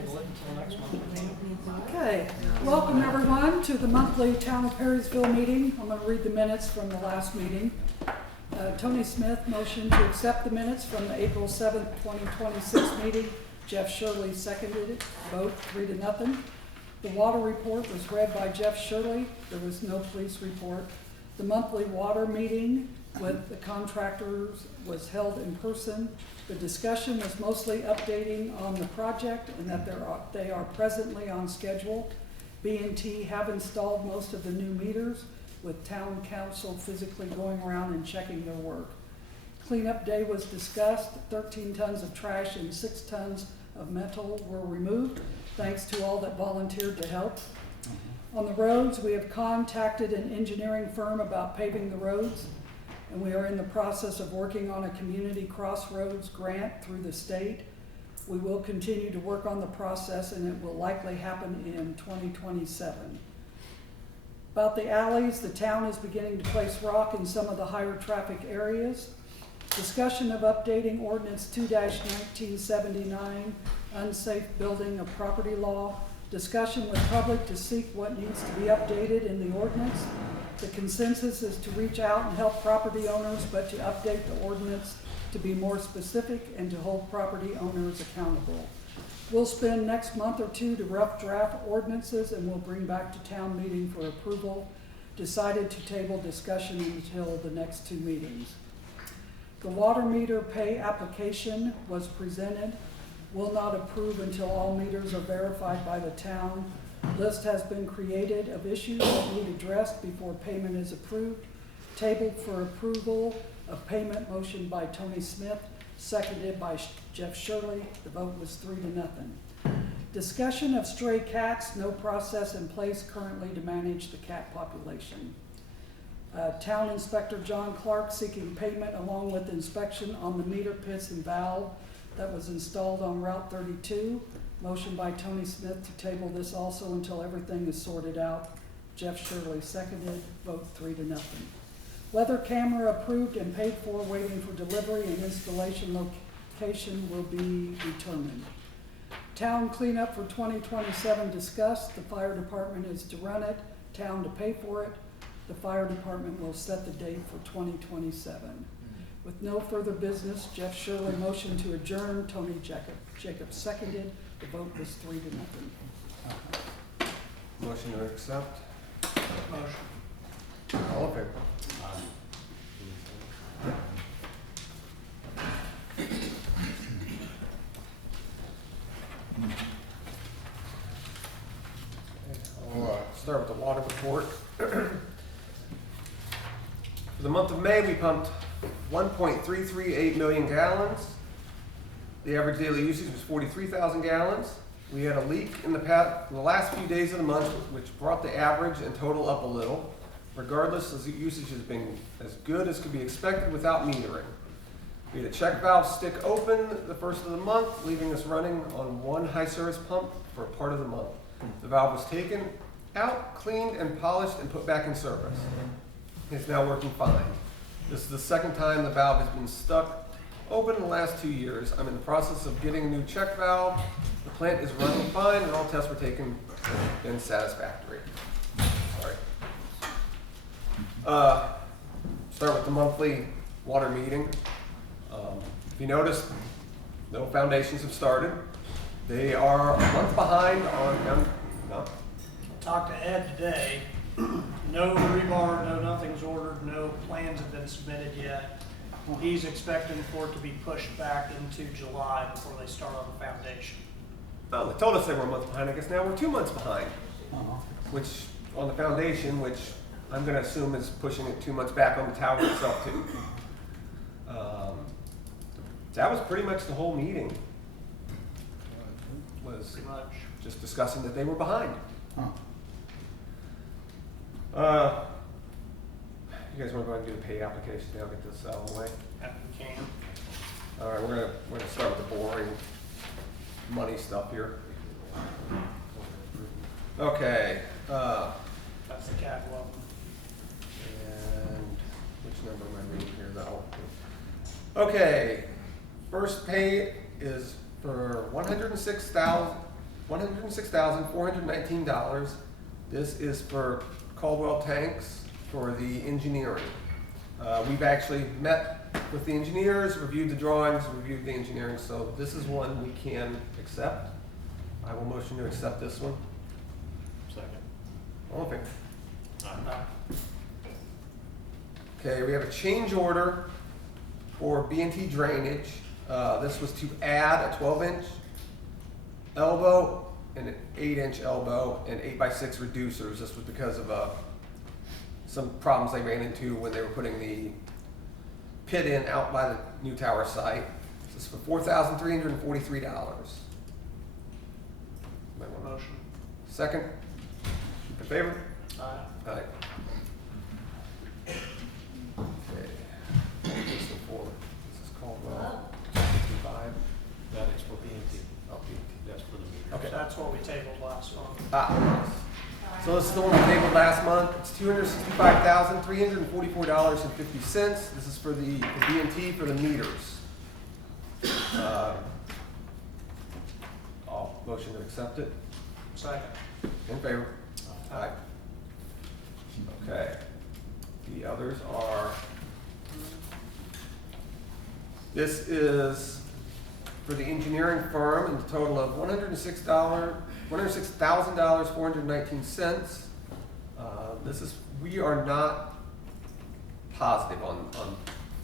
table it until next month. Okay, welcome everyone to the monthly Town of Perrysville meeting. I'm going to read the minutes from the last meeting. Tony Smith motioned to accept the minutes from the April 7th, 2026 meeting. Jeff Shirley seconded it, vote 3-0. The water report was read by Jeff Shirley. There was no police report. The monthly water meeting with the contractors was held in person. The discussion was mostly updating on the project and that they are presently on schedule. B&T have installed most of the new meters, with town council physically going around and checking their work. Cleanup day was discussed. 13 tons of trash and 6 tons of metal were removed, thanks to all that volunteered to help. On the roads, we have contacted an engineering firm about paving the roads, and we are in the process of working on a community crossroads grant through the state. We will continue to work on the process, and it will likely happen in 2027. About the alleys, the town is beginning to place rock in some of the higher traffic areas. Discussion of updating ordinance 2-1979, unsafe building of property law. Discussion with public to seek what needs to be updated in the ordinance. The consensus is to reach out and help property owners, but to update the ordinance to be more specific and to hold property owners accountable. We'll spend next month or two to rough draft ordinances, and we'll bring back to town meeting for approval. Decided to table discussion until the next 2 meetings. The water meter pay application was presented. Will not approve until all meters are verified by the town. List has been created of issues that need addressed before payment is approved. Tabled for approval of payment, motion by Tony Smith, seconded by Jeff Shirley. The vote was 3-0. Discussion of stray cats, no process in place currently to manage the cat population. Town Inspector John Clark seeking payment along with inspection on the meter pits and valve that was installed on Route 32. Motion by Tony Smith to table this also until everything is sorted out. Jeff Shirley seconded, vote 3-0. Weather camera approved and paid for, waiting for delivery, and installation location will be determined. Town cleanup for 2027 discussed. The fire department is to run it, town to pay for it. The fire department will set the date for 2027. With no further business, Jeff Shirley motioned to adjourn. Tony Jacob seconded. The vote was 3-0. Motion to accept. Motion. All in favor? I'll start with the water report. For the month of May, we pumped 1.338 million gallons. The average daily usage was 43,000 gallons. We had a leak in the last few days of the month, which brought the average and total up a little. Regardless, the usage has been as good as could be expected without metering. We had a check valve stick open the first of the month, leaving us running on one high service pump for a part of the month. The valve was taken out, cleaned and polished and put back in service. It's now working fine. This is the second time the valve has been stuck open in the last 2 years. I'm in the process of getting a new check valve. The plant is running fine and all tests were taken and satisfactory. Sorry. Start with the monthly water meeting. If you noticed, no foundations have started. They are a month behind on, no. Talked to Ed today. No rebar, no nothing's ordered, no plans have been submitted yet. He's expecting for it to be pushed back into July before they start on the foundation. Well, they told us they were a month behind. I guess now we're 2 months behind, which on the foundation, which I'm going to assume is pushing it 2 months back on the tower itself too. That was pretty much the whole meeting. Was Pretty much. just discussing that they were behind. You guys want to go ahead and do the pay application now? Get this out of the way. If we can. All right, we're gonna start with the boring money stuff here. Okay. That's the catalog. And which number am I reading here though? Okay, first pay is for $106,419. This is for Caldwell tanks for the engineering. We've actually met with the engineers, reviewed the drawings, reviewed the engineering, so this is one we can accept. I will motion to accept this one. Second. All in favor? Aye. Okay, we have a change order for B&T drainage. This was to add a 12-inch elbow and an 8-inch elbow and 8x6 reducers. This was because of some problems they ran into when they were putting the pit in out by the new tower site. This is for $4,343. Motion. Second? In favor? Aye. Aye. Okay. This is for, this is called, 65. That is for B&T. Oh, B&T. That's for the meter. Okay. That's what we tabled last month. So this is the one we tabled last month. It's $265,344.50. This is for the B&T for the meters. I'll motion to accept it. Second. In favor? Aye. Okay. The others are, this is for the engineering firm in the total of $106,419. This is, we are not positive on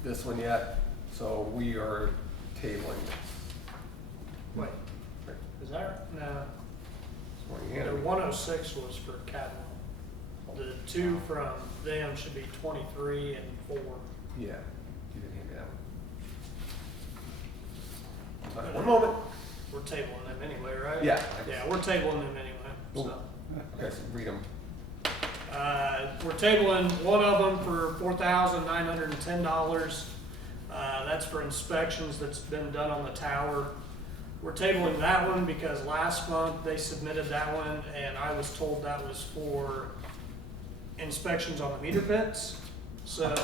this one yet, so we are tabling this. Wait, is that, no, Yeah. the 106 was for Cadwell. The two from them should be 23 and 4. Yeah, you didn't hand me that one. All right, one moment. We're tabling them anyway, right? Yeah. Yeah, we're tabling them anyway, so. Okay, so read them. We're tabling one of them for $4,910. That's for inspections that's been done on the tower. We're tabling that one because last month they submitted that one and I was told that was for inspections on the meter pits. So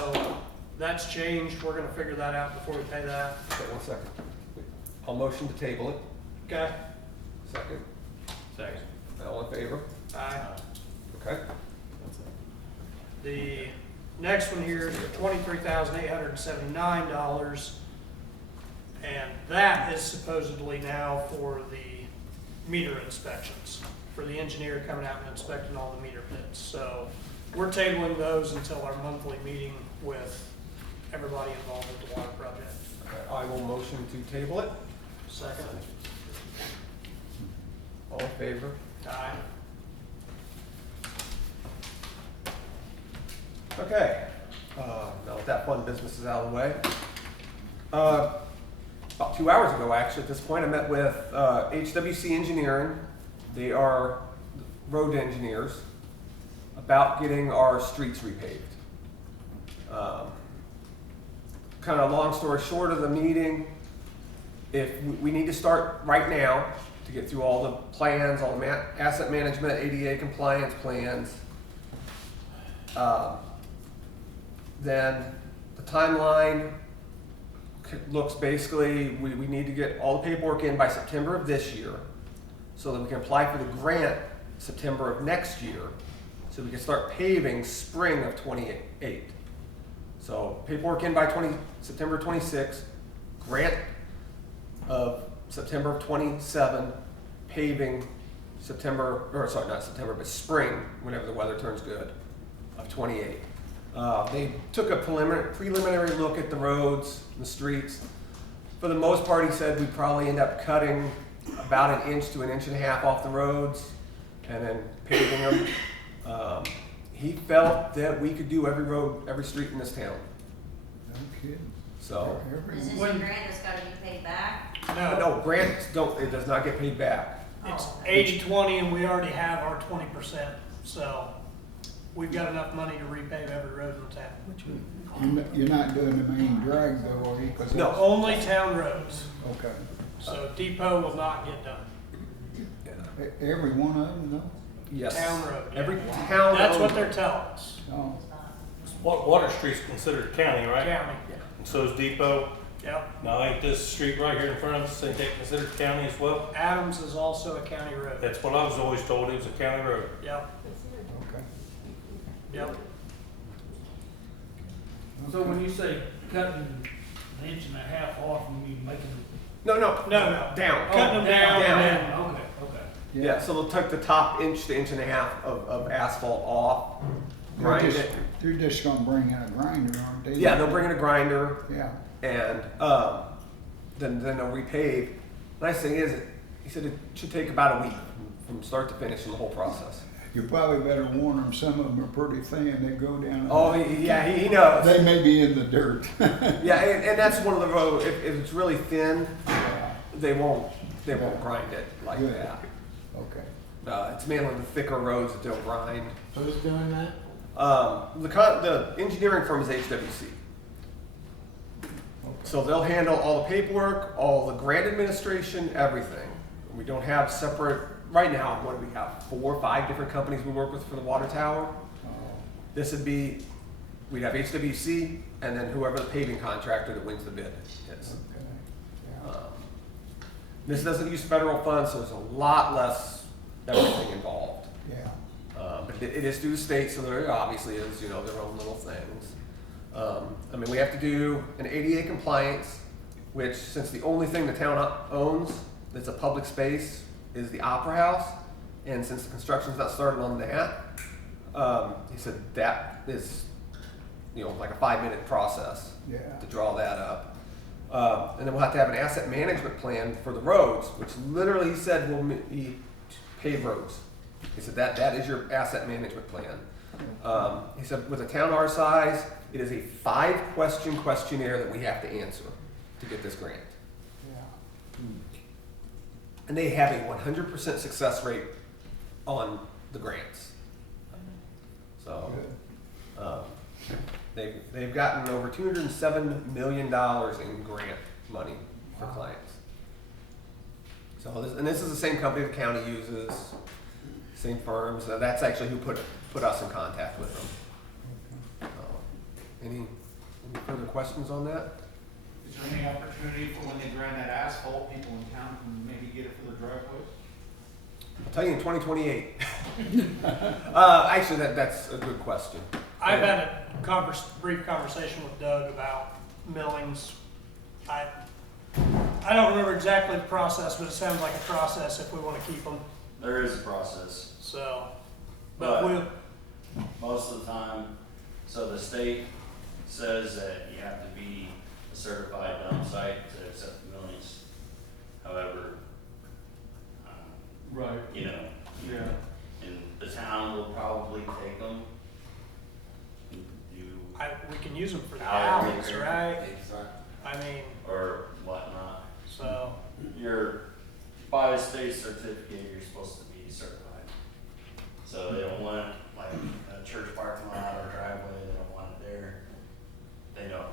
that's changed. We're gonna figure that out before we pay that. Okay, 1 second. I'll motion to table it. Okay? Second. Second. All in favor? Aye. Okay. That's it. The next one here is for $23,879. And that is supposedly now for the meter inspections, for the engineer coming out and inspecting all the meter pits. So we're tabling those until our monthly meeting with everybody involved with the water project. Okay, I will motion to table it. Second. All in favor? Aye. Okay. Now that that fun business is out of the way. About 2 hours ago, actually, at this point, I met with HWC Engineering. They are road engineers about getting our streets repaved. Kind of long story short of the meeting, if we need to start right now to get through all the plans, all the asset management, ADA compliance plans, then the timeline looks basically, we need to get all the paperwork in by September of this year so that we can apply for the grant September of next year so we can start paving spring of 28. So paperwork in by September 26, grant of September of 27, paving September, or sorry, not September, but spring, whenever the weather turns good, of 28. They took a preliminary look at the roads, the streets. For the most part, he said we'd probably end up cutting about 1 inch to 1.5 inches off the roads and then paving them. He felt that we could do every road, every street in this town. No kidding. So, Is this a When- grant that's gotta be paid back? no, grants don't, it does not get paid back. It's Oh. 80-20 and we already have our 20%. So we've got enough money to repave every road in town. You're not doing the main drag though, are you? 'Cause No. it's- Only town roads. Okay. So depot will not get done. Every one of them, no? Yes. Town road. Every town. That's what owns- they're telling us. Oh, Water Street's considered county, right? County. And so is Depot. Yep. Now, ain't this street right here in front of us, ain't that considered county as well? Adams is also a county road. That's what I was always told, it was a county road. Yep, Okay. yep. So when you say cutting an inch and a half off, you mean making? No, No, no. down. Cutting them down down. and then, Okay, okay. Yeah, so they'll take the top inch to inch and a half of asphalt off, grind it. They're just gonna bring in a grinder, aren't they? Yeah, they'll bring in a grinder Yeah, and then they'll repave. Nice thing is, he said it should take about a week from start to finish in the whole process. you probably better warn them, some of them are pretty thin, they go down. Oh, he knows. They may be in the dirt. Yeah, and that's one of the roads, if it's really thin, they won't grind it like Good. that. Okay. It's mainly the thicker roads that they'll grind. Who's doing that? The engineering firm is HWC. So they'll handle all the paperwork, all the grant administration, everything. We don't have separate, right now, what do we have, 4 or 5 different companies we work with for the water tower? Oh, This would be, we'd have HWC and then whoever the paving contractor that wins the bid is. okay. Yeah. This doesn't use federal funds, so there's a lot less everything involved. Yeah. But it is through the state, so there obviously is, their own little things. I mean, we have to do an ADA compliance, which since the only thing the town owns that's a public space is the Opera House, and since the construction's not started on that, he said that is, like a 5-minute process Yeah. to draw that up. And then we'll have to have an asset management plan for the roads, which literally he said will be paved roads. He said that is your asset management plan. He said with a town our size, it is a 5-question questionnaire that we have to answer to get this grant. Yeah. And they have a 100% success rate on the grants. So Good. they've gotten over $207 million in grant money for clients. So this is the same company the county uses, same firms. That's actually who put us in contact with them. Any further questions on that? Is there any opportunity for when they grind that asphalt, people in town can maybe get it for their driveways? I'll tell you in 2028. Actually, that's a good question. I've had a brief conversation with Doug about millings. I don't remember exactly the process, but it sounds like a process if we want to keep them, There is a process, so. But we'll, most of the time, so the state says that you have to be a certified dump site to accept the millings. However, Right. Yeah, and the town will probably take them. we can use them for the However, alleys, right? Exactly. I mean, Or whatnot. so, By the state certificate, you're supposed to be certified. So they don't want it like a church parking lot or driveway, they don't want it there. They don't.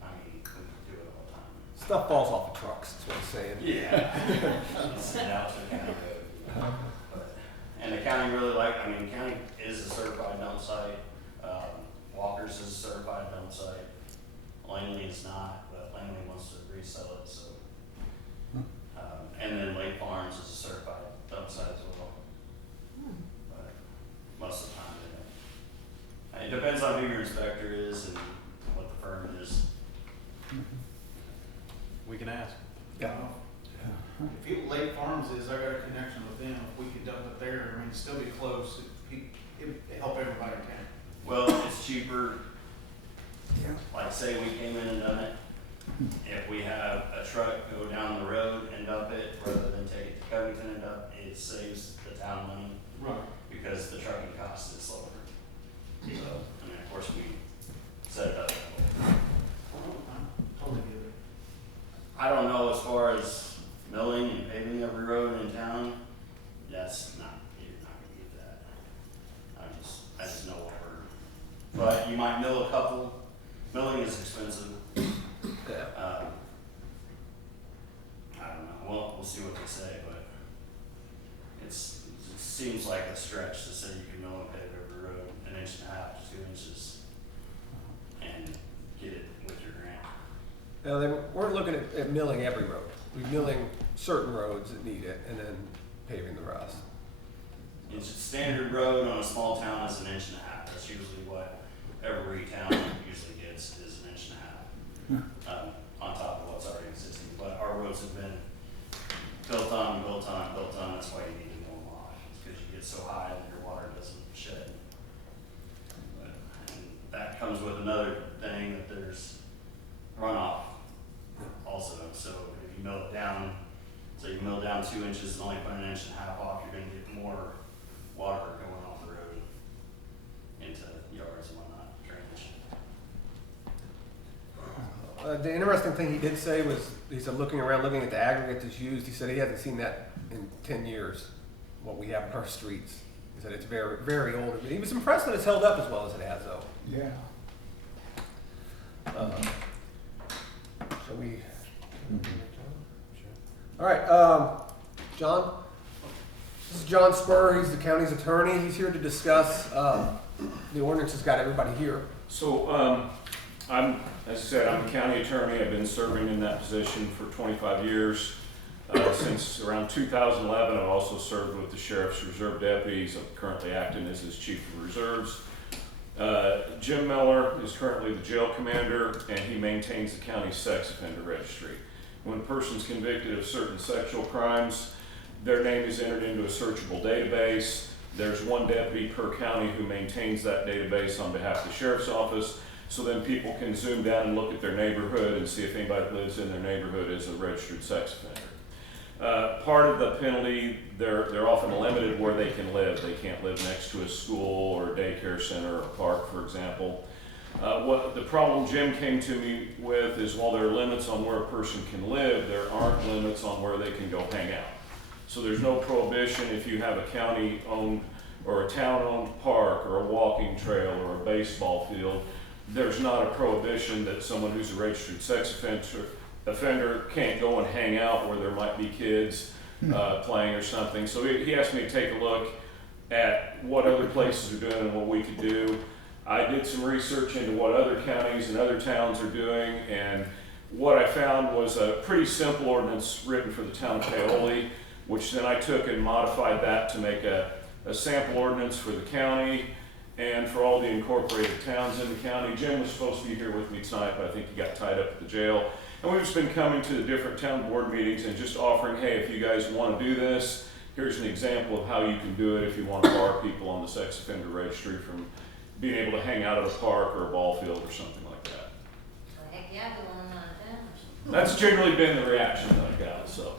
I mean, we do it all the time. Stuff falls off of trucks, is what I'm saying. Yeah. It's an out to the county road. And the county really county is a certified dump site. Walker's is a certified dump site. Langley is not, but Langley wants to resell it, so. And then Lake Farms is a certified dump site as well. But most of the time they don't. It depends on who your inspector is and what the firm is. We can ask. Yeah. If people, Lake Farms is, I got a connection with them, if we could dump it there, I mean, it'd still be close, it'd help everybody in town. Well, it's cheaper. Yeah. Like say we came in and done it. If we have a truck go down the road and dump it, rather than take it to Covington and dump, it saves the town money Right. because the trucking cost is lower. So, I mean, of course, we set it up that way. Totally get it. I don't know as far as milling and paving every road in town, you're not gonna get that. I just know what but you might mill a couple. Milling is expensive. Yeah. I don't know. We'll see what they say, but it seems like a stretch to say you can mill and pave every road 1.5 to 2 inches and get it with your grant. Now, they weren't looking at milling every road. We're milling certain roads that need it and then paving the rest. It's a standard road on a small town is 1.5 inches. That's usually what every town usually gets is 1.5 inches. On top of what's already existing. But our roads have been built on, built on, built on. That's why you need to mow them off. It's because you get so high that your water doesn't shed. But, and that comes with another thing that there's runoff also. So if you mill it down, so you mill down 2 inches and only put 1.5 inches off, you're going to get more water going off the road into yards and whatnot, drainage. The interesting thing he did say was, he said looking at the aggregate that's used, he said he hasn't seen that in 10 years, what we have in our streets. He said it's very, very old. He was impressed that it's held up as well as it has, though. Yeah. Shall we? All right, John. This is John Spur. He's the county's attorney. He's here to discuss the ordinance that's got everybody here. So, as I said, I'm a county attorney. I've been serving in that position for 25 years. Since around 2011, I've also served with the Sheriff's Reserve Deputies. I'm currently acting as his Chief of Reserves. Jim Miller is currently the jail commander, and he maintains the county's sex offender registry. When a person's convicted of certain sexual crimes, their name is entered into a searchable database. There's one deputy per county who maintains that database on behalf of the sheriff's office. So then people can zoom down and look at their neighborhood and see if anybody that lives in their neighborhood is a registered sex offender. Part of the penalty, they're often limited where they can live. They can't live next to a school or a daycare center or a park, for example. What the problem Jim came to me with is while there are limits on where a person can live, there aren't limits on where they can go hang out. So there's no prohibition if you have a county-owned or a town-owned park or a walking trail or a baseball field. There's not a prohibition that someone who's a registered sex offender can't go and hang out where there might be kids playing or something. So he asked me to take a look at what other places are doing and what we could do. I did some research into what other counties and other towns are doing, and what I found was a pretty simple ordinance written for the town of Paoli, which then I took and modified that to make a sample ordinance for the county and for all the incorporated towns in the county. Jim was supposed to be here with me tonight, but I think he got tied up at the jail. And we've just been coming to the different town board meetings and just offering, hey, if you guys want to do this, here's an example of how you can do it if you want to bar people on the sex offender registry from being able to hang out at a park or a ball field or something like that. Well, heck yeah, go on out of town or something. That's generally been the reaction that I got, so.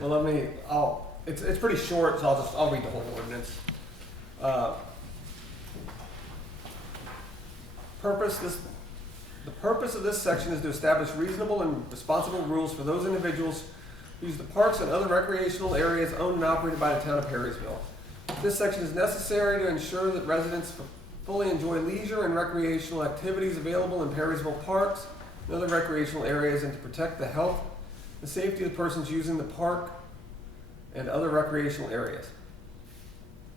Well, it's pretty short, so I'll read the whole ordinance. The purpose of this section is to establish reasonable and responsible rules for those individuals who use the parks and other recreational areas owned and operated by the town of Perrysville. This section is necessary to ensure that residents fully enjoy leisure and recreational activities available in Perrysville parks and other recreational areas, and to protect the health and safety of the persons using the park and other recreational areas.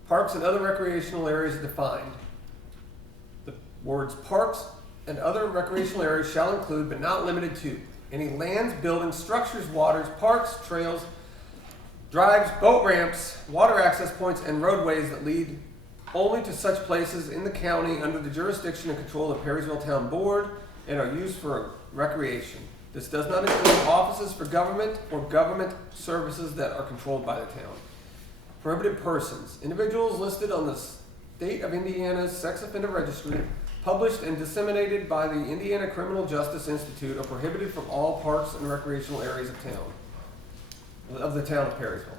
Parks and other recreational areas are defined. The words parks and other recreational areas shall include, but not limited to, any lands, buildings, structures, waters, parks, trails, drives, boat ramps, water access points, and roadways that lead only to such places in the county under the jurisdiction and control of Perrysville Town Board and are used for recreation. This does not include offices for government or government services that are controlled by the town. Prohibited persons. Individuals listed on the State of Indiana's Sex Offender Registry, published and disseminated by the Indiana Criminal Justice Institute, are prohibited from all parks and recreational areas of the town of Perrysville.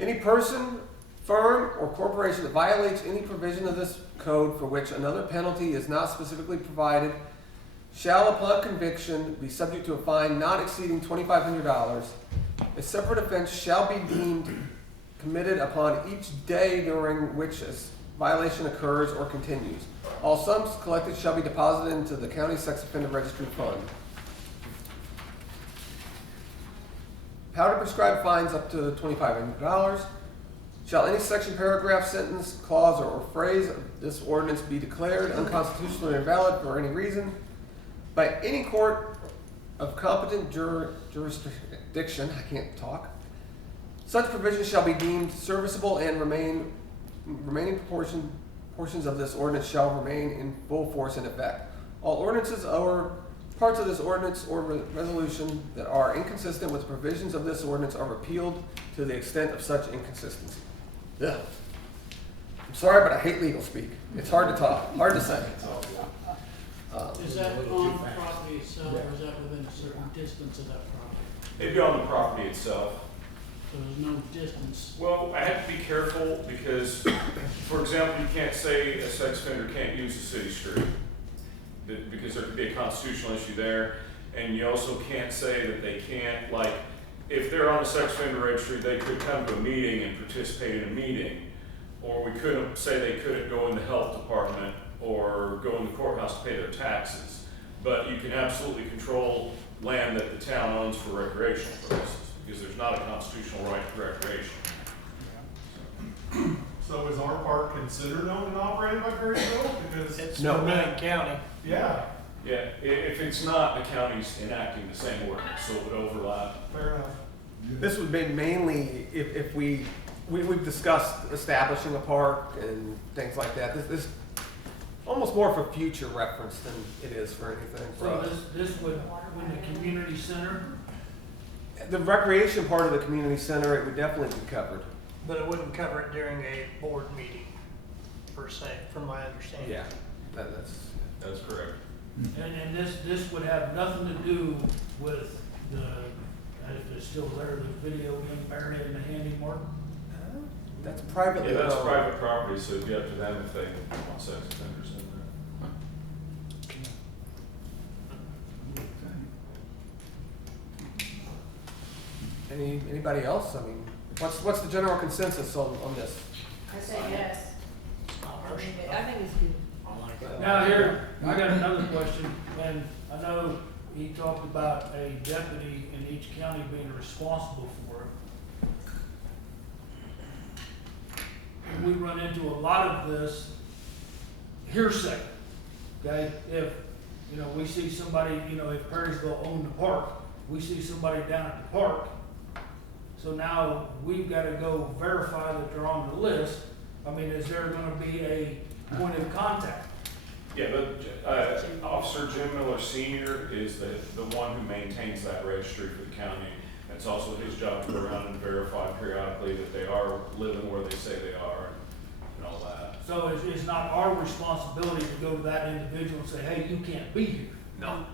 Any person, firm, or corporation that violates any provision of this code for which another penalty is not specifically provided shall, upon conviction, be subject to a fine not exceeding $2,500. A separate offense shall be deemed committed upon each day during which a violation occurs or continues. All sums collected shall be deposited into the county sex offender registry fund. How to prescribe fines up to $2,500. Shall any section, paragraph, sentence, clause, or phrase of this ordinance be declared unconstitutional or invalid for any reason by any court of competent jurisdiction, I can't talk. Such provisions shall be deemed serviceable and remaining portions of this ordinance shall remain in full force and effect. All ordinances or parts of this ordinance or resolution that are inconsistent with the provisions of this ordinance are repealed to the extent of such inconsistency. Yeah. I'm sorry, but I hate legal speak. It's hard to talk, hard to say. Is that on the property itself, or is that within a certain distance of that property? It'd be on the property itself. So there's no distance. Well, I have to be careful because, for example, you can't say a sex offender can't use a city street because there could be a constitutional issue there. And you also can't say that they can't, like, if they're on a sex offender registry, they could come to a meeting and participate in a meeting. Or we couldn't say they couldn't go in the health department or go in the courthouse to pay their taxes. But you can absolutely control land that the town owns for recreational purposes because there's not a constitutional right to recreation. So is our park considered owned and operated by Perrysville? Because, It's No. Vermillion County. yeah, Yeah, if it's not, the county's enacting the same ordinance, so it would overlap. fair enough. This would be mainly if we've discussed establishing a park and things like that. This almost more for future reference than it is for anything for So us. this would, in the community center, The recreation part of the community center, it would definitely be covered. But it wouldn't cover it during a board meeting, per se, from my understanding. Yeah, That's correct. and this would have nothing to do with if it's still there, the video being buried in the handy mark? that's privately Yeah, that's owned. private property, so it'd be up to them if they want sex offenders in there. Anybody else? I mean, what's the general consensus on this? I say yes. I think it's good. Now here, I got another question, and I know he talked about a deputy in each county being responsible for it. And we run into a lot of this hearsay, okay? If, we see somebody, if Perrysville owned the park, we see somebody down at the park, so now we've gotta go verify that they're on the list. I mean, is there gonna be a point of contact? Yeah, but Officer Jim Miller Senior is the one who maintains that registry for the county. It's also his job to go around and verify periodically that they are living where they say they are and all that. So it's not our responsibility to go to that individual and say, hey, you can't be here. No,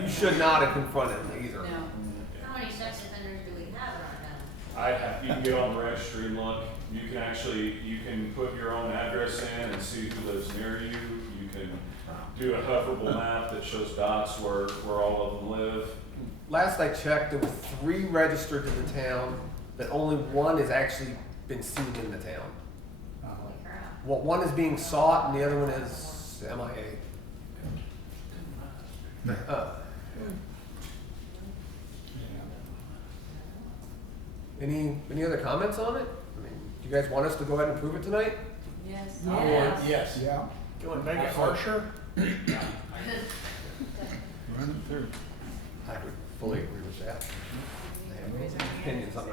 you should not have confronted them either. No. How many sex offenders do we have around town? You can get on the registry and look. You can put your own address in and see who lives near you. You can do a hoverable map that shows dots where all of them live. Last I checked, there were 3 registered in the town, but only one has actually been seen in the town. Holy crap. Well, one is being sought and the other one is MIA. Any other comments on it? I mean, do you guys want us to go ahead and approve it tonight? Yes. Yes. Yes. Yeah. You want to make it harsher? Run it through. I would fully agree with that. I have opinions on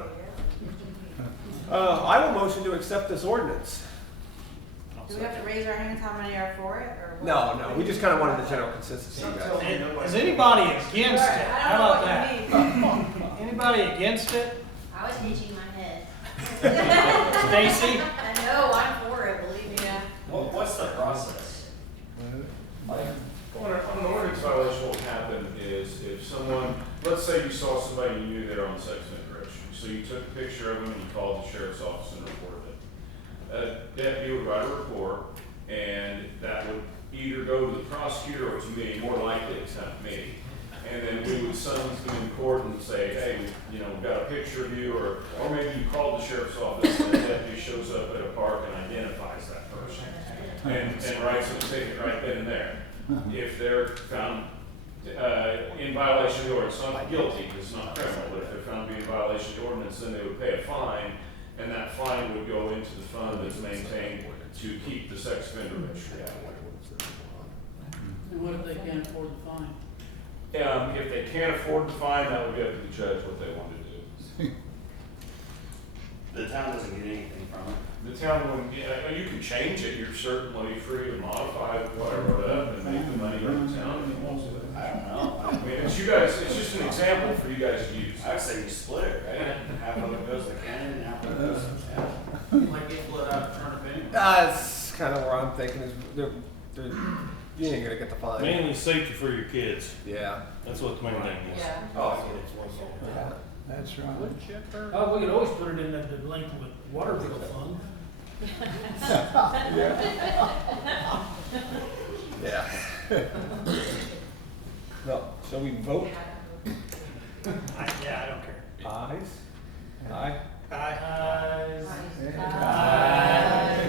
that. I will motion to accept this ordinance. Do we have to raise our hands how many are for it, or what? No, we just kind of wanted the general consensus of you guys. Is anybody against it? I How don't know about what that? you mean. Anybody against it? I was itching my head. Stacy? I know, I'm for it, believe me. Yeah. What's the process? On an ordinance violation, what would happen is if someone, let's say you saw somebody you knew they were on the sex offender registry, so you took a picture of them and you called the sheriff's office and reported it. A deputy would write a report, and that would either go to the prosecutor or to me, more likely it's not me. And then we would summons them in court and say, hey, we've got a picture of you, or maybe you called the sheriff's office and the deputy shows up at a park and identifies that person and writes them a ticket right then and there. If they're found in violation of the ordinance, not guilty, because it's not criminal, but if they're found to be in violation of the ordinance, then they would pay a fine, and that fine would go into the fund that's maintained to keep the sex offender registry out. And what if they can't afford the fine? If they can't afford the fine, that would be up to the judge what they want to do. The town doesn't get anything from it. The town wouldn't, you can change it, you're certainly free to modify what I wrote up and make the money run the town if you want to. I don't know. I mean, it's you guys, it's just an example for you guys to use. I would say you split it, right? Half of it goes to Canyon and half of it goes to town. Like get split out in front of anyone. That's kind of where I'm thinking is you ain't gonna get the fine. Mainly safety for your kids. Yeah. That's what the main thing is. Yeah. Oh, Yeah, that's right. Oh, we could always put it in the delinquent water bill fund. yeah. Well, shall we vote? Yeah, I don't care. Ayes? Aye. Aye.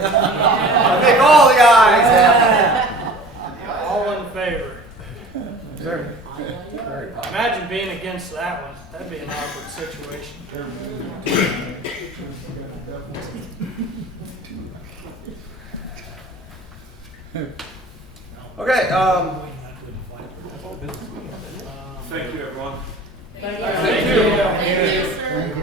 I think all the ayes have. All in favor? Very positive. Imagine being against that one. That'd be an awkward situation. Okay, Thank you, everyone. Thank you. Thank you, sir. Thank you.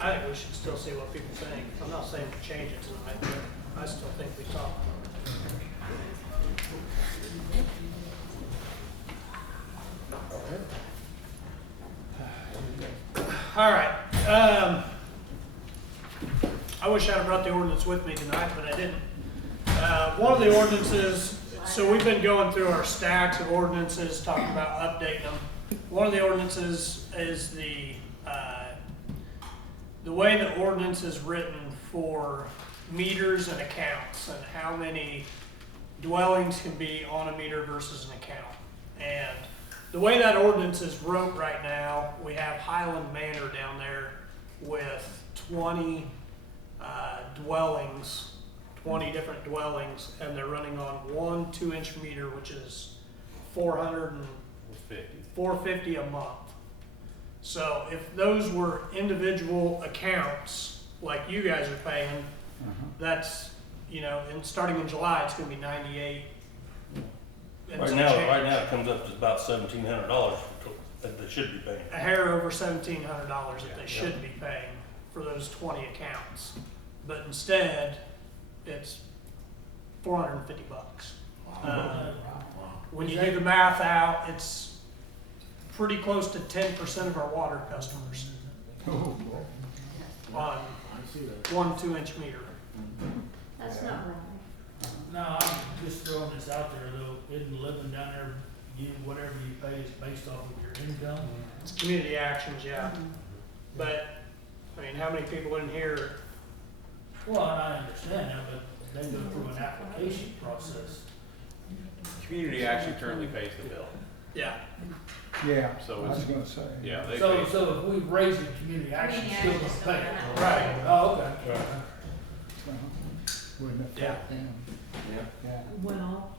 I think we should still see what people think. I'm not saying to change it tonight, but I still think we talk. All right. I wish I'd have brought the ordinance with me tonight, but I didn't. One of the ordinances, so we've been going through our stacks of ordinances, talking about updating them. One of the ordinances is the way the ordinance is written for meters and accounts and how many dwellings can be on a meter versus an account. And the way that ordinance is wrote right now, we have Highland Manor down there with 20 dwellings, 20 different dwellings, and they're running on one 2-inch meter, which is $450 a month. So if those were individual accounts like you guys are paying, that's, you know, and starting in July, it's gonna be 98. and Right some now, change. it comes up to about $1,700 that they should be paying. A hair over $1,700 that they should be paying for those 20 accounts. But instead, it's $450. When you do the math out, it's pretty close to 10% of our water customers on one 2-inch meter. That's not right. No, I'm just throwing this out there though, isn't living down there, whatever you pay is based off of your income? It's community actions, yeah. But, I mean, how many people in here, Well, I understand that, but they go through an application process. Community actually currently pays the bill. yeah. Yeah, I So was it's- gonna say. Yeah, they So, pay. so if we raise the community action, still Community action's gonna pay still it? gonna Right. Oh, okay. Wouldn't Yeah. affect them. Yeah, Well,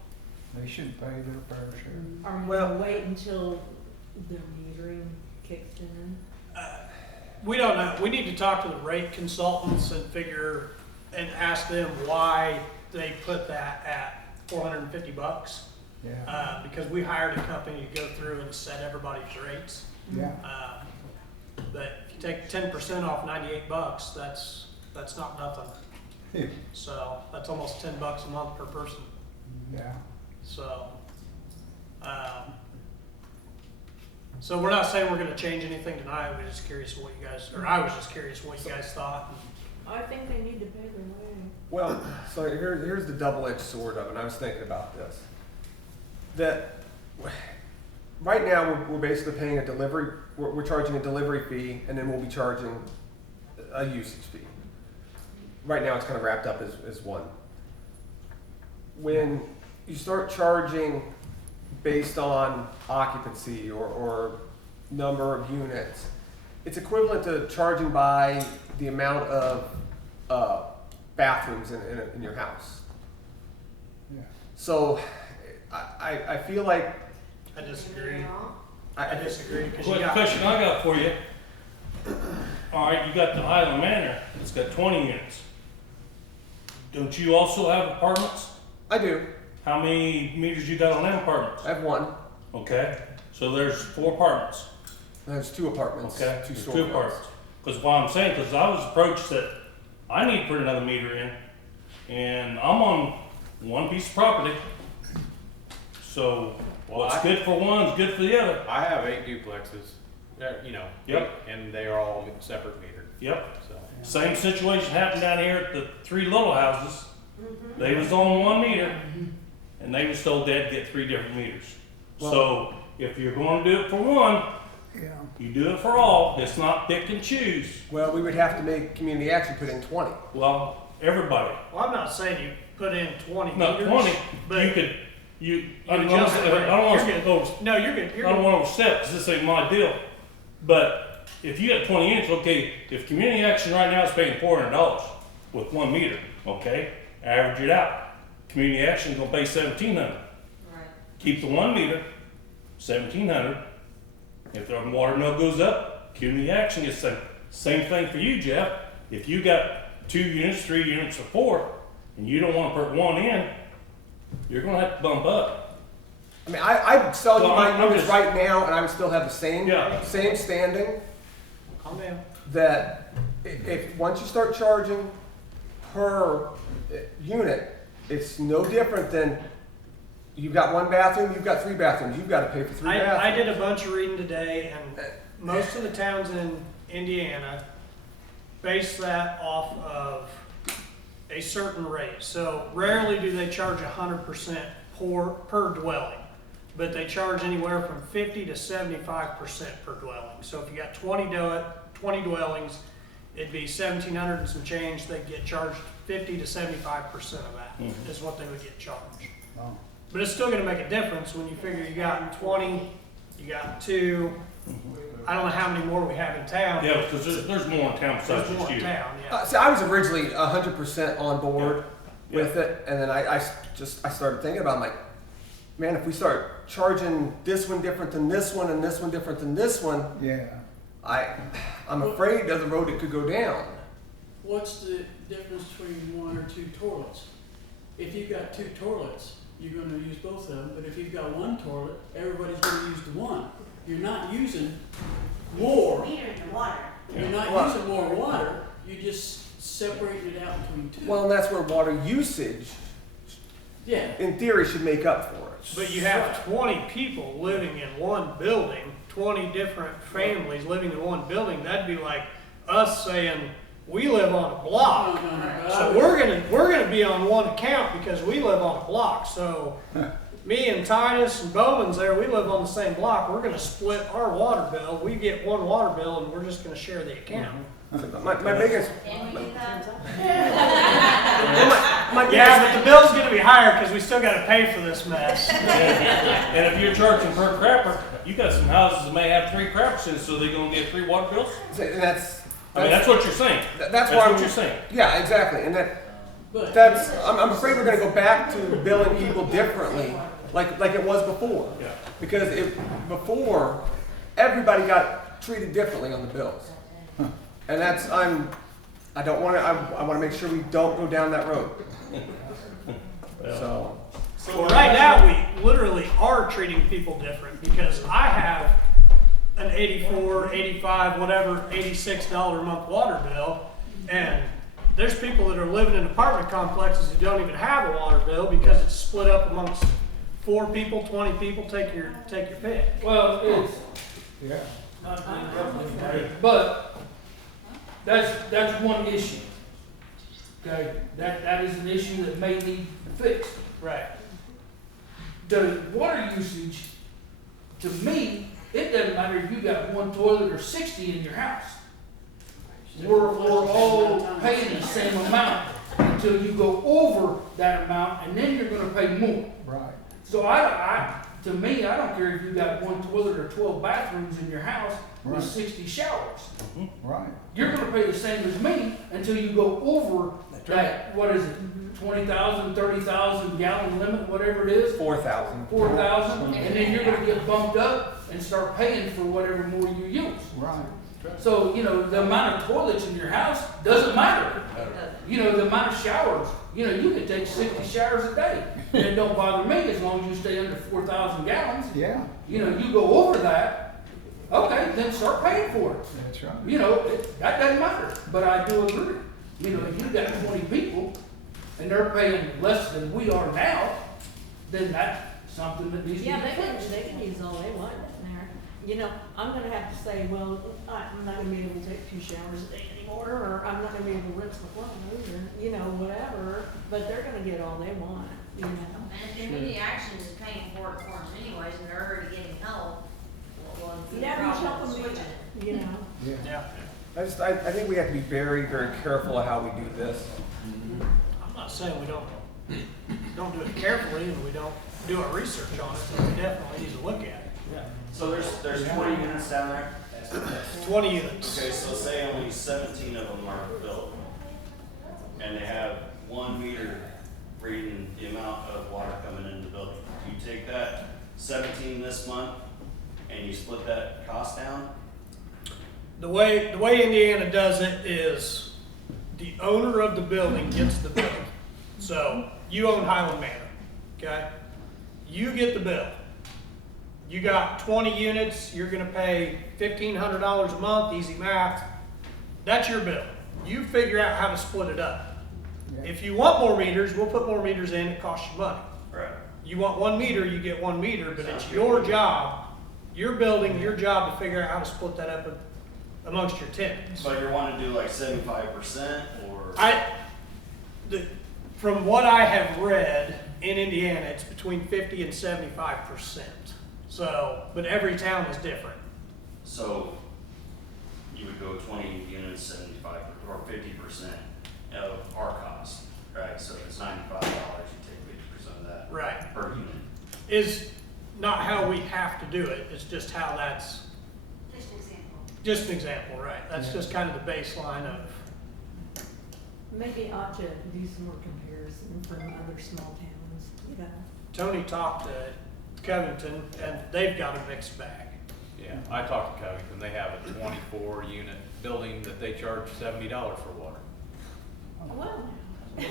they should pay their fair share. are we Well- gonna wait until the metering kicks in? We don't know. We need to talk to the rate consultants and figure and ask them why they put that at $450. Yeah, Because we hired a company to go through and set everybody's rates. yeah, But if you take 10% off $98, that's not nothing. So that's almost $10 a month per person. yeah. So, so we're not saying we're gonna change anything tonight. We're just curious what you guys, or I was just curious what you guys thought. I think they need to pay their way. Well, so here's the double-edged sword of it, and I was thinking about this. That, right now, we're basically paying a delivery, we're charging a delivery fee, and then we'll be charging a usage fee. Right now, it's kind of wrapped up as one. When you start charging based on occupancy or number of units, it's equivalent to charging by the amount of bathrooms in your house. Yeah. So I feel like, I disagree. I I disagree, because you Quick got. question I got for you. All right, you got the Highland Manor, it's got 20 units. Don't you also have apartments? I do. How many meters you got on them apartments? I have one. Okay, so there's 4 apartments. There's 2 apartments. Okay, 2 there's storefronts. 2 apartments. Because why I'm saying, because I was approached that I need to put another meter in, and I'm on one piece of property. So what's good for one is good for the other. I have 8 duplexes, you know. Yep. And they are all separate metered, Yep. so. Same situation happened down here at the 3 little houses. They was on 1 meter, and they was told they had to get 3 different meters. So if you're going to do it for one, Yeah. you do it for all. It's not pick and choose. Well, we would have to make community action put in 20. Well, everybody. Well, I'm not saying you put in 20 Not meters. 20. But You could. I don't adjust want it. to You're good. No, you're good. You're I don't good. want to overstep, 'cause this ain't my deal. But if you got 20 units, okay, if community action right now is paying $400 with 1 meter, okay, average it out. Community action gonna pay $1,700. Right. Keep the 1 meter, $1,700. If the water bill goes up, community action gets the same thing for you, Jeff. If you got 2 units, 3 units, or 4, and you don't want to put 1 in, you're gonna have to bump up. I mean, I'd sell you Well, my I'm units just- right now, and I would still have the same, Yeah. same standing. Calm down. That if once you start charging per unit, it's no different than you've got 1 bathroom, you've got 3 bathrooms, you've got to pay for 3 bathrooms. I did a bunch of reading today, and most of the towns in Indiana base that off of a certain rate. So rarely do they charge 100% per dwelling, but they charge anywhere from 50 to 75% per dwelling. So if you got 20 dwellings, it'd be 1,700 and some change. They'd get charged 50 to 75% of that is what they would get charged. Oh. But it's still gonna make a difference when you figure you got 20, you got 2, I don't know how many more we have in town. Yeah, because there's more in town besides There's more just in you. town, yeah. See, I was originally 100% on board with it, and then I started thinking about it, I'm like, man, if we start charging this one different than this one, and this one different than this one, Yeah. I'm afraid down the road it could go down. What's the difference between 1 or 2 toilets? If you've got 2 toilets, you're gonna use both of them, but if you've got 1 toilet, everybody's gonna use the one. You're not using more, Meter in the water. you're not Well- using more water, you just separating it out between 2. Well, and that's where water usage, Yeah, in theory, should make up for it. But you have 20 people living in one building, 20 different families living in one building, that'd be like us saying, we live on a block. So we're gonna be on one account because we live on a block. So me and Titus and Bowman's there, we live on the same block. We're gonna split our water bill. We get one water bill and we're just gonna share the account. My biggest, Can we do that? Yeah, but the bill's gonna be higher because we still gotta pay for this mess. And if you're charging per crapper, you got some houses that may have 3 crappers in it, so they're gonna get 3 water bills? and that's What you're saying. that's why what you're saying. Yeah, exactly, and but I'm afraid we're going to go back to billing people differently, like it was before. Yeah. Because before everybody got treated differently on the bills, and I don't want to. I want to make sure we don't go down that road. So. Well, right now, we literally are treating people different because I have an $84, $85, whatever, $86 a month water bill, and there's people that are living in apartment complexes who don't even have a water bill because it's split up amongst 4 people, 20 people, take your pick. Well, it's, Yeah. not to interrupt anybody, but that's one issue. Okay, that is an issue that may need fixed. Right. The water usage, to me, it doesn't matter if you got 1 toilet or 60 in your house. We're all paying the same amount until you go over that amount, and then you're gonna pay more. Right. So to me, I don't care if you got 1 toilet or 12 bathrooms in your house with Right. 60 showers. Right. You're gonna pay the same as me until you go over that, what is it, 20,000, 30,000 gallon limit, whatever it is, 4,000. 4,000, and then you're gonna get bumped up and start paying for whatever more you use. Right. So, you know, the amount of toilets in your house doesn't matter. You know, the amount of showers, you know, you can take 60 showers a day, and it don't bother me as long as you stay under 4,000 gallons. Yeah, You know, you go over that, okay, then start paying for it. that's right. You know, that doesn't matter, but I do agree. You know, if you got 20 people and they're paying less than we are now, then that's something that needs to be Yeah, fixed. they can use all they want in there. You know, I'm gonna have to say, well, I'm not gonna be able to take 2 showers a day anymore, or I'm not gonna be able to rinse my clothes, or, you know, whatever, but they're gonna get all they want, you know? And if community action is paying for it for them anyways, and they're already getting help, well, the Yeah, who's problem helping is me, switching it. you know? Yeah. Yeah. I think we have to be very, very careful of how we do this. I'm not saying we don't do it carefully and we don't do our research on it, but we definitely need to look at it. Yeah. So there's 20 units down there? 20 units. Okay, so say only 17 of them are built, and they have 1 meter reading the amount of water coming into the building. Do you take that 17 this month, and you split that cost down? The way Indiana does it is the owner of the building gets the bill. So you own Highland Manor, okay? You get the bill. You got 20 units, you're gonna pay $1,500 a month, easy math. That's your bill. You figure out how to split it up. Yeah. If you want more meters, we'll put more meters in, it costs you money. Right. You want 1 meter, you get 1 meter, but it's your job, your building, your job to figure out how to split that up amongst your tenants. But you're wanting to do like 75%, or? From what I have read in Indiana, it's between 50 and 75%. So, but every town is different. So you would go 20 units, 75 or 50% of our cost, right? So if it's $95, you take 50% of that Right. per unit. Is not how we have to do it, it's just how that's, Just an example. just an example, right? That's just kind of the baseline of, Maybe ought to do some more comparison from other small towns, you know? Tony talked to Covington and they've got a mixed bag. Yeah, I talked to Covington, they have a 24 unit building that they charge $70 for water. Well, For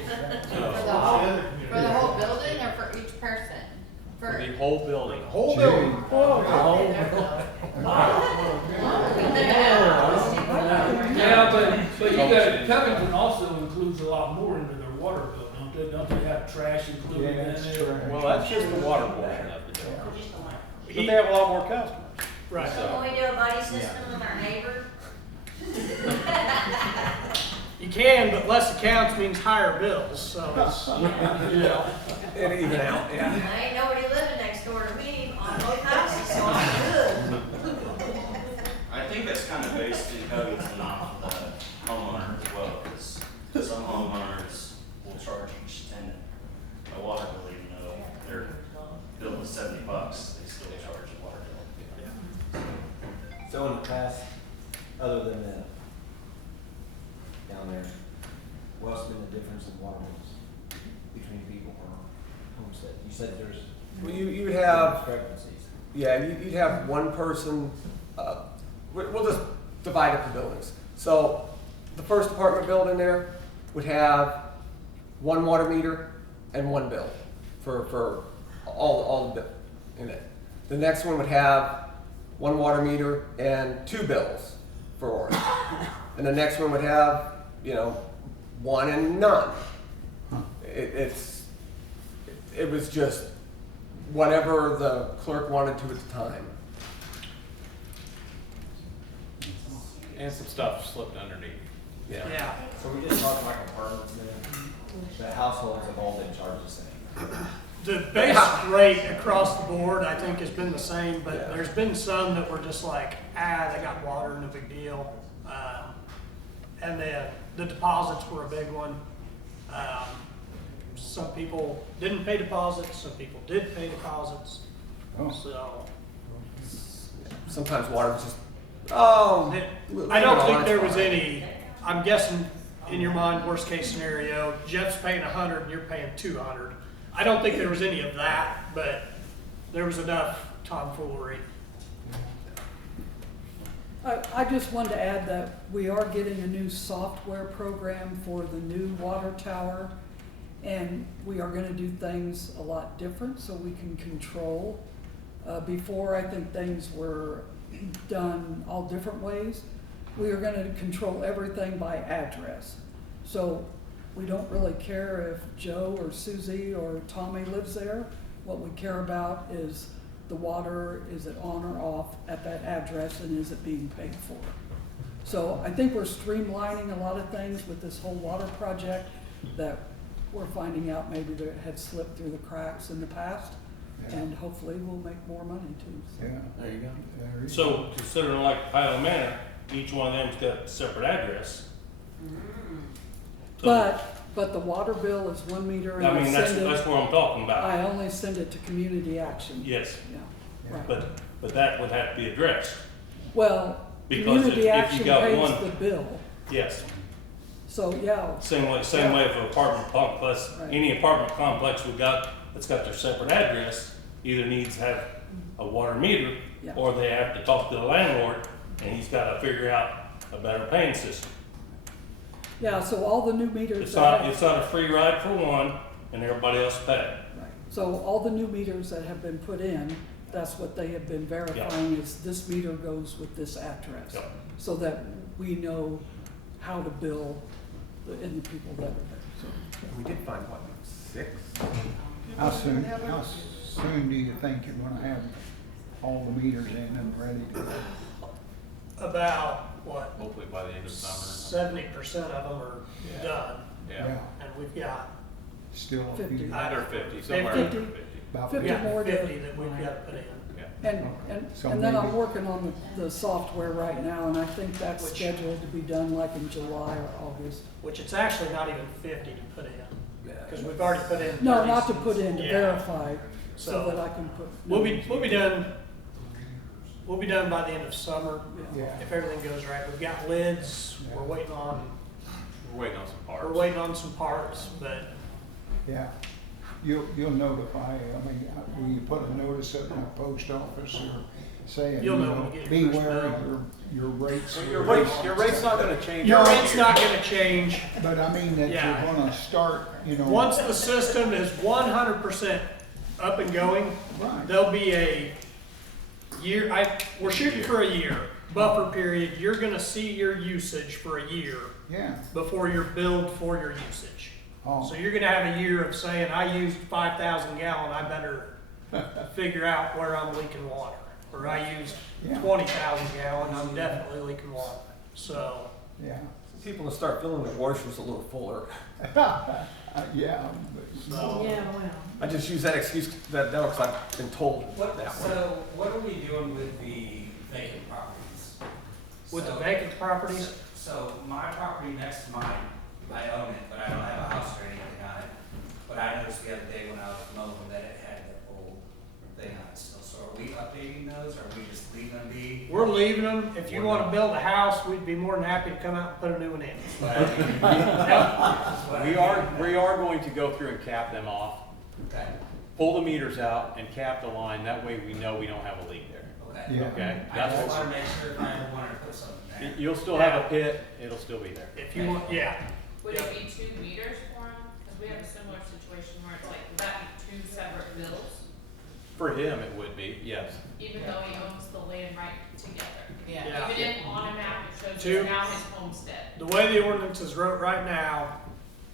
the whole building or for each person? For the whole building. Whole building. Yeah, but you got, Covington also includes a lot more into their water bill, don't they? Don't they have trash included in that's it? true. Well, that's just the water portion of the bill. Just the one. But they have a lot more customers. Right. So can we do a buddy system with our neighbor? You can, but less accounts means higher bills, so it's, you know. It even out, yeah. I ain't nobody living next door to me on both houses, so I'm good. I think that's kind of based in Covington off the homeowner as well, because some homeowners will charge each tenant a water bill, even though their bill is $70, they still charge a water bill. So in the past, other than the, down there, what's been the difference in water bills between people or homestead? You said there's Well, you would have, discrepancies. yeah, you'd have one person, we'll just divide up the buildings. So the first apartment building there would have 1 water meter and 1 bill for all the bill in it. The next one would have 1 water meter and 2 bills for orange. And the next one would have, 1 and none. It was just whatever the clerk wanted to at the time. And some stuff slipped underneath. Yeah. So we just talking like apartments then? The households have all been charged the same. The base rate across the board, I think, has been the same, but there's been some that were just like, they got water, no big deal. And the deposits were a big one. Some people didn't pay deposits, some people did pay deposits. Oh. So, Sometimes water was just, I don't think there was any, I'm guessing in your mind, worst case scenario, Jeff's paying 100 and you're paying 200. I don't think there was any of that, but there was enough tomfoolery. I just wanted to add that we are getting a new software program for the new water tower, and we are gonna do things a lot different so we can control. Before, I think things were done all different ways. We are gonna control everything by address. So we don't really care if Joe or Susie or Tommy lives there. What we care about is the water, is it on or off at that address, and is it being paid for? So I think we're streamlining a lot of things with this whole water project that we're finding out maybe that had slipped through the cracks in the past. Yeah. And hopefully we'll make more money too. Yeah. There you go. There is. So considering like Pilot Manor, each one of them's got a separate address. So, But the water bill is 1 meter and I I mean, that's send it, what I'm talking about. I only send it to community action. Yes, Yeah, right. but that would have to be addressed. Well, Because community if you action got pays one- the bill, Yes, so yeah, same way for apartment complex. Right. Any apartment complex we got that's got their separate address either needs to have a water meter, Yeah. or they have to talk to the landlord, and he's got to figure out a better paying system. yeah, so all the new meters. It's that not a free ride for one, and everybody else pay. Right. So all the new meters that have been put in, that's what they have been verifying is this meter goes with this address. Yep. So that we know how to bill and the people that are there. So, We did find what, 6? How soon do you think you're gonna have all the meters in and ready to go? About, what, Hopefully by the end of summer. 70% of them are done, Yeah. and we've got Still a 50. few. Under 50, somewhere 50. under 50. About 50 got more to- 50 that we've got to put in. Yeah. So And then I'm maybe- working on the software right now, and I think that's Which- scheduled to be done like in July or August. Which it's actually not even 50 to put in, because we've already put in. No, 30. not to put in, to Yeah. verify, so So, that I can put. We'll be done by the end of summer, Yeah. if everything goes right. We've got lids, we're waiting on We're waiting on some parts. but Yeah. You'll notify, I mean, will you put a notice up in the post office or saying, You'll know when you get your first beware bill. your rates? Your rate's not gonna change. your No. rate's not gonna change. But I mean that Yeah. you're gonna start, Once the system is 100% up and going, Right. there'll be a year, we're shooting for a year buffer period. You're gonna see your usage for a year Yeah. before you're billed for your usage. Oh. So you're gonna have a year of saying, I used 5,000 gallon, I better figure out where I'm leaking water. Or I used Yeah. 20,000 gallon, I'm definitely leaking water. So, Yeah. People will start filling the washers a little fuller. Yeah. so. Yeah, well. I just use that excuse that now because I've been told What, that one. so what are we doing with the vacant properties? With the So- vacant properties, So my property next to mine, I own it, but I don't have a house or anything on it. But I noticed the other day when I was mowing that it had the old thing on it still. So are we updating those or are we just leaving them be? we're leaving them. If you wanna build a house, we'd be more than happy to come out and put a new one in. We are going to go through and cap them off, Okay, pull the meters out and cap the line, that way we know we don't have a leak there, okay. Yeah. okay? I That's just what, wanna make sure if I ever wanted to put something there. you'll still have a pit, it'll still be there. If you want, yeah. Would it be 2 meters for them? Because we have a similar situation where it's like, would that be 2 separate bills? For him, it would be, yes. Even though he owns the land right together? Yeah. Even if on a map it shows Two. it's now his homestead? The way the ordinance is wrote right now,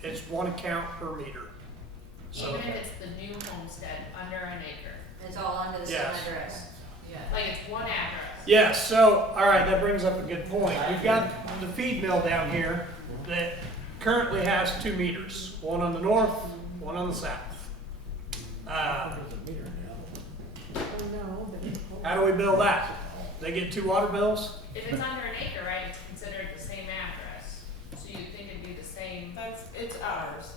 it's 1 account per meter. So, Even if it's the new homestead under an acre? It's all under the same Yes. address? Yeah. Like it's one address? yes, so, all right, that brings up a good point. We've got the feed mill down here that currently has 2 meters, one on the north, one on the south. Oh, no, but. How do we bill that? They get 2 water bills? If it's under an acre, right, it's considered the same address, so you'd think it'd be the same, It's ours.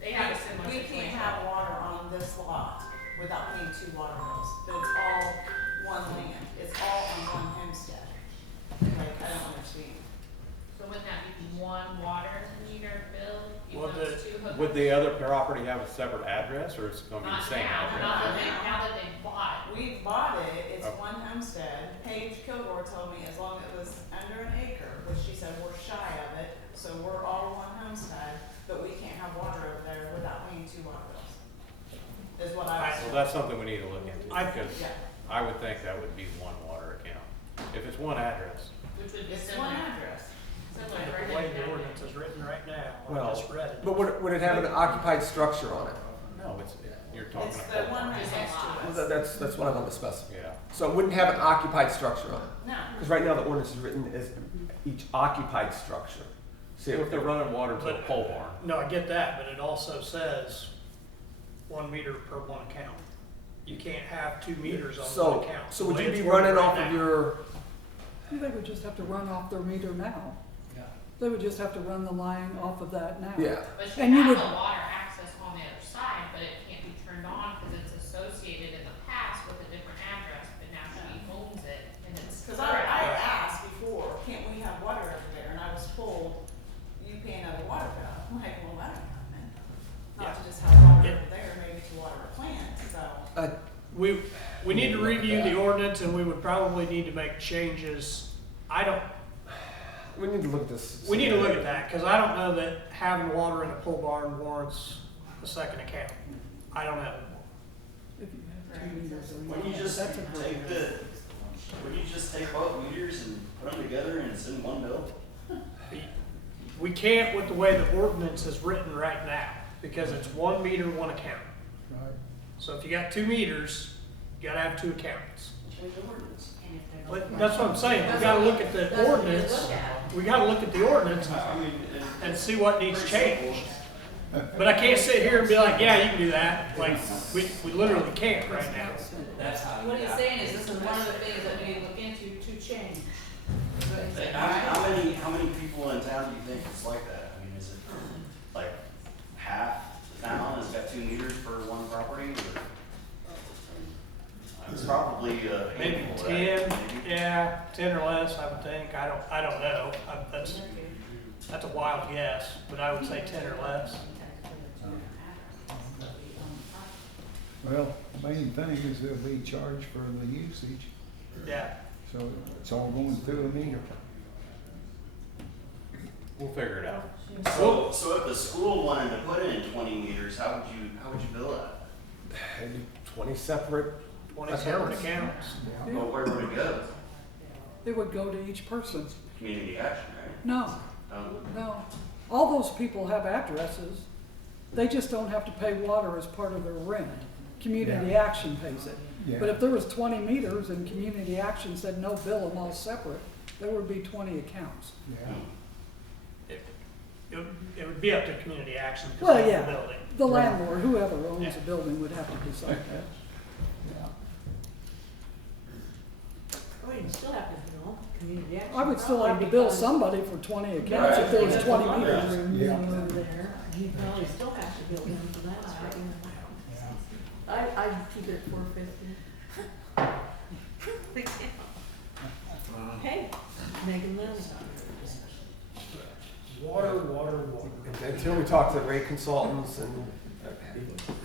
they have a similar We situation. can't have water on this lot without paying 2 water bills, but it's all one land, it's all on one homestead. Like, I don't understand. So wouldn't that be one water meter bill, he Well, wants to hook. Would the other property have a separate address, or it's gonna be the Not same now, address? now that they bought. We bought it, it's Okay. one homestead. Paige Kilgore told me as long as it was under an acre, which she said we're shy of it, so we're all one homestead, but we can't have water over there without paying 2 water bills. Is what I was Well, told. that's something we need to look into, because Yeah, I would think that would be one water account. If it's one address, Which would be it's similar, one address. similar to The way the ordinance is written right now, I Well, just read it. but would it have an occupied structure on it? no, you're talking It's about. the one right next Well, to us. that's what I want to specify. Yeah. So it wouldn't have an occupied structure on it? No. Because right now the ordinance is written as each occupied structure. So if they're running water to a pole barn, No, I get that, but it also says 1 meter per 1 account. You can't have 2 meters on So, one account. so would The you way be it's worded running right off of now. your, They would just have to run off their meter now. They would just have to run the line off of that now. yeah, but she And you has would- a water access on the other side, but it can't be turned on because it's associated in the past with a different address, but now she owns it and it's. Cause I asked before, can't we have water over there? And I was told, you pay another water bill. I'm like, well, that ain't happening. Not to just have water over there, maybe to water a plant, so. We need to review the ordinance and we would probably need to make changes. we need to look at this. We need to look at that, cause I don't know that having water in a pole barn warrants a second account. I don't know. If you have 2 meters or Wouldn't you more, just that's a take great. wouldn't you just take both meters and put them together and send one bill? We can't with the way the ordinance is written right now, because it's 1 meter, 1 account. Right. So if you got 2 meters, you gotta have 2 accounts. Change the ordinance. But that's what I'm saying, we gotta look at the ordinance, we gotta look at the ordinance and see what needs changed. But I can't sit here and be like, yeah, you can do that, like, we literally can't right now. That's how. What he's saying is this is one of the things that we need to look into to change. How many people in town do you think it's like that? I mean, is it like half the town has got 2 meters per one property, or? It's probably a Maybe handful, 10, right? yeah, 10 or less, I would think, I don't know, that's a wild guess, but I would say 10 or less. Well, main thing is they'll be charged for the usage, Yeah, so it's all going through a meter. we'll figure it out. So if the school wanted to put in 20 meters, how would you bill that? Maybe 20 separate 20 separate accounts. Well, where would it go? It would go to each person. Community action, right? No, no. All those people have addresses. They just don't have to pay water as part of their rent. Community Action pays it. Yeah. But if there was 20 meters and Community Action said, no, bill them all separate, there would be 20 accounts. Yeah. It would be up to community action because Well, of the yeah, building. the landlord, whoever owns Yeah. the building would have to decide that. Well, you still have to bill community action. I would still have to probably bill because- somebody for 20 accounts if there was 20 meters. Yeah. Over there, you probably still have to bill them for that, right? I'd keep it at $4.50. Hey, making money. Water. Until we talk to the rate consultants and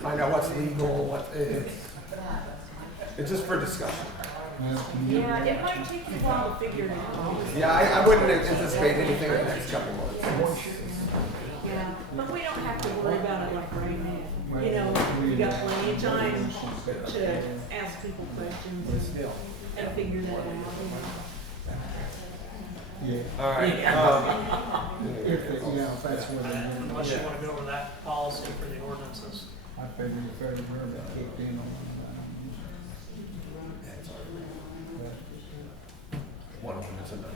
find out what's legal, it's just for discussion. Yeah, it might take you a while to figure it out. Yeah, I wouldn't anticipate anything in the next couple months. Yeah, but we don't have to worry about it like right now. You know, we got plenty of time to ask people questions and figure that out. Yeah. All right. If that's what they want. Unless you want to go over that policy for the ordinances. I figured if everywhere that kicked in on One of them is enough.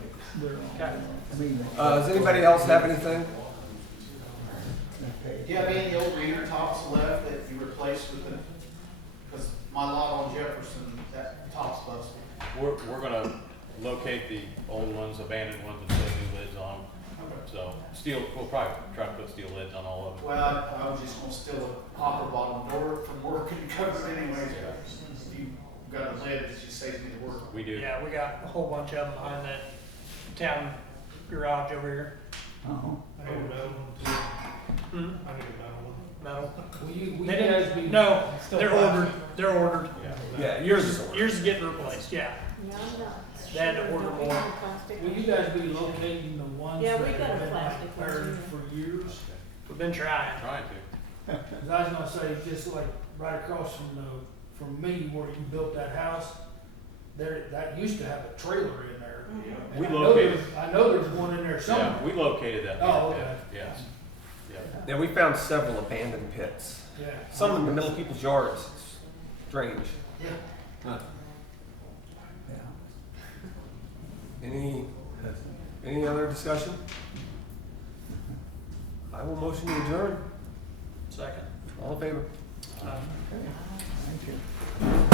Okay. Does anybody else have anything? Do you have any old reader tops left that you replaced with the, because my lot on Jefferson, that top's busted. We're gonna locate the old ones, abandoned ones, and put new lids on them. So we'll probably try to put steel lids on all of them. Well, I was just gonna steal a copper bottom door from work and cover it anyways. You got a lid, it just saves me the work. We do. Yeah, we got a whole bunch of them behind that town garage over here. Oh, I need a metal one too. Hmm? I need a metal one. Metal. Will you They guys didn't, be? no, Still they're plastic. ordered, they're ordered. Yeah, yours is ordered. Yours is getting replaced, yeah. Yeah, I'm not. They had to sure. order Don't we more. have plastic? Will you guys be locating the ones Yeah, that we got a have been plastic like one, buried yeah. for years? We've been trying. Trying to. Cause I was gonna say, just like right across from me where you built that house, there, that used to have a trailer in there. Mhm. And We I know located- I know there's one in there somewhere. Yeah, we located that. Oh, okay. Yeah, yeah. Yeah, we found several abandoned pits. Yeah. Some in the middle of people's yards. It's strange. Yeah. Any other discussion? I will motion to adjourn. Second. All in favor? thank you.